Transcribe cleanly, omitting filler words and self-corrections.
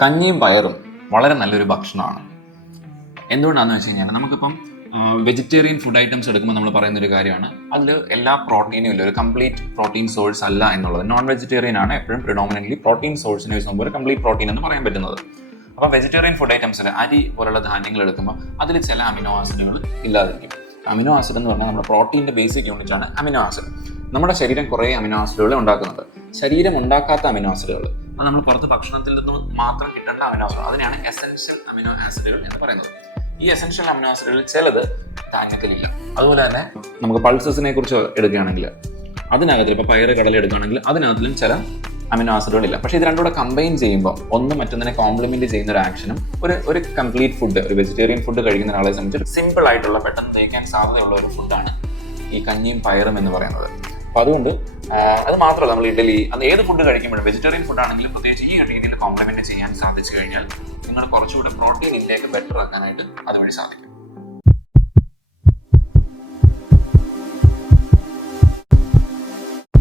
കഞ്ഞിയും പയറും വളരെ നല്ലൊരു ഭക്ഷണമാണ്. എന്തുകൊണ്ടാണെന്ന് വെച്ച് കഴിഞ്ഞാൽ നമുക്കിപ്പം വെജിറ്റേറിയൻ ഫുഡ് ഐറ്റംസ് എടുക്കുമ്പോൾ നമ്മൾ പറയുന്ന ഒരു കാര്യമാണ്, അതിൽ എല്ലാ പ്രോട്ടീനും ഇല്ല, ഒരു കംപ്ലീറ്റ് പ്രോട്ടീൻ സോഴ്സ് അല്ല എന്നുള്ളത്. നോൺ വെജിറ്റേറിയൻ ആണ് എപ്പോഴും പ്രിഡോമിനൻ്റ്ലി പ്രോട്ടീൻ സോഴ്സിനെ വെച്ച് നോക്കുമ്പോൾ ഒരു കംപ്ലീറ്റ് പ്രോട്ടീൻ എന്ന് പറയാൻ പറ്റുന്നത്. അപ്പം വെജിറ്റേറിയൻ ഫുഡ് ഐറ്റംസിൽ അരി പോലുള്ള ധാന്യങ്ങൾ എടുക്കുമ്പോൾ അതിൽ ചില അമിനോ ആസിഡുകൾ ഇല്ലാതിരിക്കും. അമിനോ ആസിഡ് എന്ന് പറഞ്ഞാൽ നമ്മുടെ പ്രോട്ടീൻ്റെ ബേസിക് യൂണിറ്റ് ആണ് അമിനോ ആസിഡ്. നമ്മുടെ ശരീരം കുറേ അമിനോ ആസിഡുകൾ ഉണ്ടാക്കുന്നുണ്ട്. ശരീരം ഉണ്ടാക്കാത്ത അമിനോ ആസിഡുകൾ, അത് നമ്മൾ പുറത്ത് ഭക്ഷണത്തിൽ നിന്ന് മാത്രം കിട്ടേണ്ട അമിനോ ആസിഡ്, അതിനെയാണ് എസെൻഷ്യൽ അമിനോ ആസിഡുകൾ എന്ന് പറയുന്നത്. ഈ എസെൻഷ്യൽ അമിനോ ആസിഡുകളിൽ ചിലത് ധാന്യത്തിലില്ല. അതുപോലെ തന്നെ നമുക്ക് പൾസസിനെ കുറിച്ച് എടുക്കുകയാണെങ്കിൽ അതിനകത്തിൽ ഇപ്പോൾ പയറ് കടല എടുക്കുകയാണെങ്കിൽ അതിനകത്തിലും ചില അമിനോ ആസിഡുകളില്ല. പക്ഷേ ഇത് രണ്ടുകൂടെ കമ്പൈൻ ചെയ്യുമ്പോൾ ഒന്ന് മറ്റൊന്നിനെ കോംപ്ലിമെന്റ് ചെയ്യുന്ന ഒരു ആക്ഷനും ഒരു കംപ്ലീറ്റ് ഫുഡ്, ഒരു വെജിറ്റേറിയൻ ഫുഡ് കഴിക്കുന്ന ഒരാളെ സംബന്ധിച്ച് സിമ്പിൾ ആയിട്ടുള്ള പെട്ടെന്ന് കഴിക്കാൻ സാധ്യതയുള്ള ഒരു ഫുഡാണ് ഈ കഞ്ഞിയും പയറും എന്ന് പറയുന്നത്. അപ്പോൾ അതുകൊണ്ട് അത് മാത്രമല്ല, നമ്മൾ ഇഡലി അത് ഏത് ഫുഡ് കഴിക്കുമ്പോഴും വെജിറ്റേറിയൻ ഫുഡ് ആണെങ്കിലും പ്രത്യേകിച്ച് ഈ രീതിയിൽ കോംപ്ലിമെന്റ് ചെയ്യാൻ സാധിച്ചു കഴിഞ്ഞാൽ നിങ്ങൾ കുറച്ചുകൂടെ പ്രോട്ടീൻ ഇൻടേക്ക് ബെറ്റർ ആക്കാനായിട്ട് അതുവഴി സാധിക്കും.